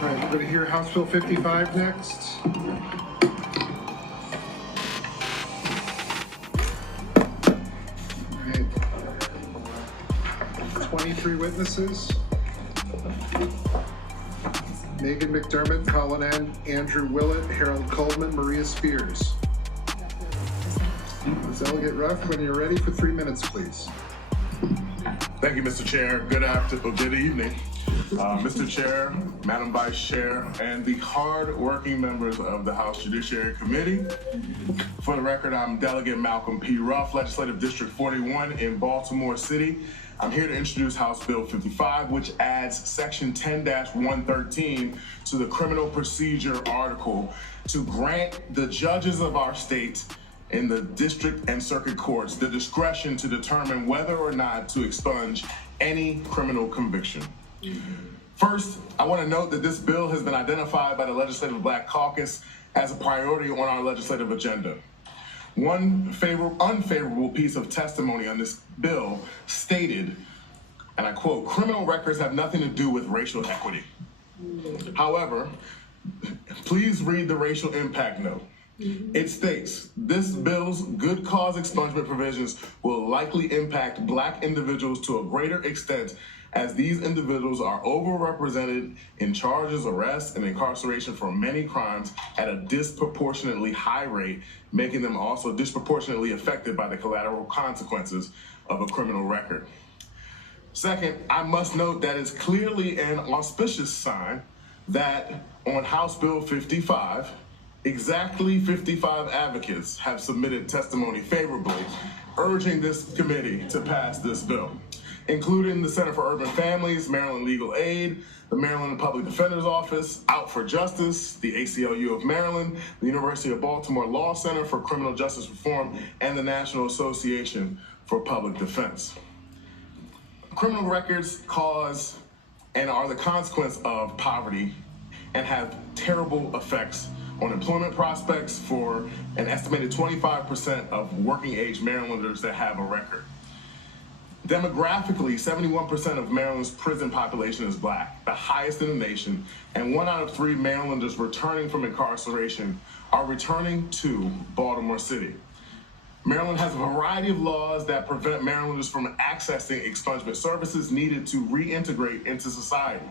All right, we're going to hear House Bill 55 next. All right. 23 witnesses. Megan McDermott, Colin N., Andrew Willett, Harold Coleman, Maria Spears. Delegate Ruff, when you're ready for 3 minutes, please. Thank you, Mr. Chair. Good evening. Mr. Chair, Madam Vice Chair, and the hard-working members of the House Judiciary Committee. For the record, I'm Delegate Malcolm P. Ruff, Legislative District 41 in Baltimore City. I'm here to introduce House Bill 55, which adds Section 10-113 to the Criminal Procedure Article to grant the judges of our state in the district and circuit courts the discretion to determine whether or not to expunge any criminal conviction. First, I want to note that this bill has been identified by the Legislative Black Caucus as a priority on our legislative agenda. One unfavorable piece of testimony on this bill stated, and I quote, "Criminal records have nothing to do with racial equity." However, please read the racial impact note. It states, this bill's good cause expungement provisions will likely impact Black individuals to a greater extent as these individuals are overrepresented in charges, arrests, and incarceration for many crimes at a disproportionately high rate, making them also disproportionately affected by the collateral consequences of a criminal record. Second, I must note that it's clearly an auspicious sign that on House Bill 55, exactly 55 advocates have submitted testimony favorably, urging this committee to pass this bill, including the Center for Urban Families, Maryland Legal Aid, the Maryland Public Defender's Office, Out for Justice, the ACLU of Maryland, the University of Baltimore Law Center for Criminal Justice Reform, and the National Association for Public Defense. Criminal records cause and are the consequence of poverty and have terrible effects on employment prospects for an estimated 25% of working age Marylanders that have a record. Demographically, 71% of Maryland's prison population is Black, the highest in the nation, and 1 out of 3 Marylanders returning from incarceration are returning to Baltimore City. Maryland has a variety of laws that prevent Marylanders from accessing expungement services needed to reintegrate into society.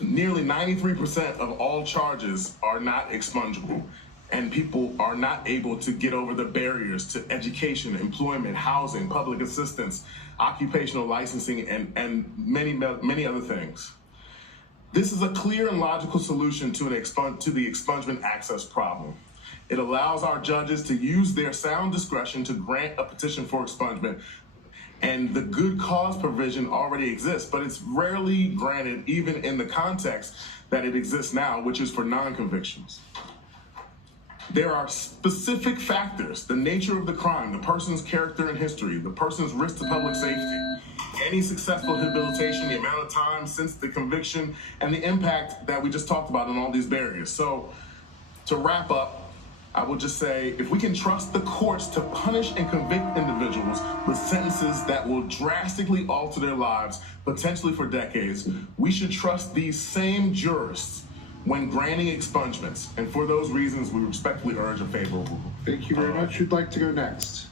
Nearly 93% of all charges are not expungible, and people are not able to get over the barriers to education, employment, housing, public assistance, occupational licensing, and many other things. This is a clear and logical solution to the expungement access problem. It allows our judges to use their sound discretion to grant a petition for expungement, and the good cause provision already exists, but it's rarely granted even in the context that it exists now, which is for non-convictions. There are specific factors: the nature of the crime, the person's character and history, the person's risk to public safety, any successful rehabilitation, the amount of time since the conviction, and the impact that we just talked about on all these barriers. So to wrap up, I will just say, if we can trust the courts to punish and convict individuals with sentences that will drastically alter their lives, potentially for decades, we should trust these same jurists when granting expungements. And for those reasons, we respectfully urge a favorable. Thank you very much. Who'd like to go next?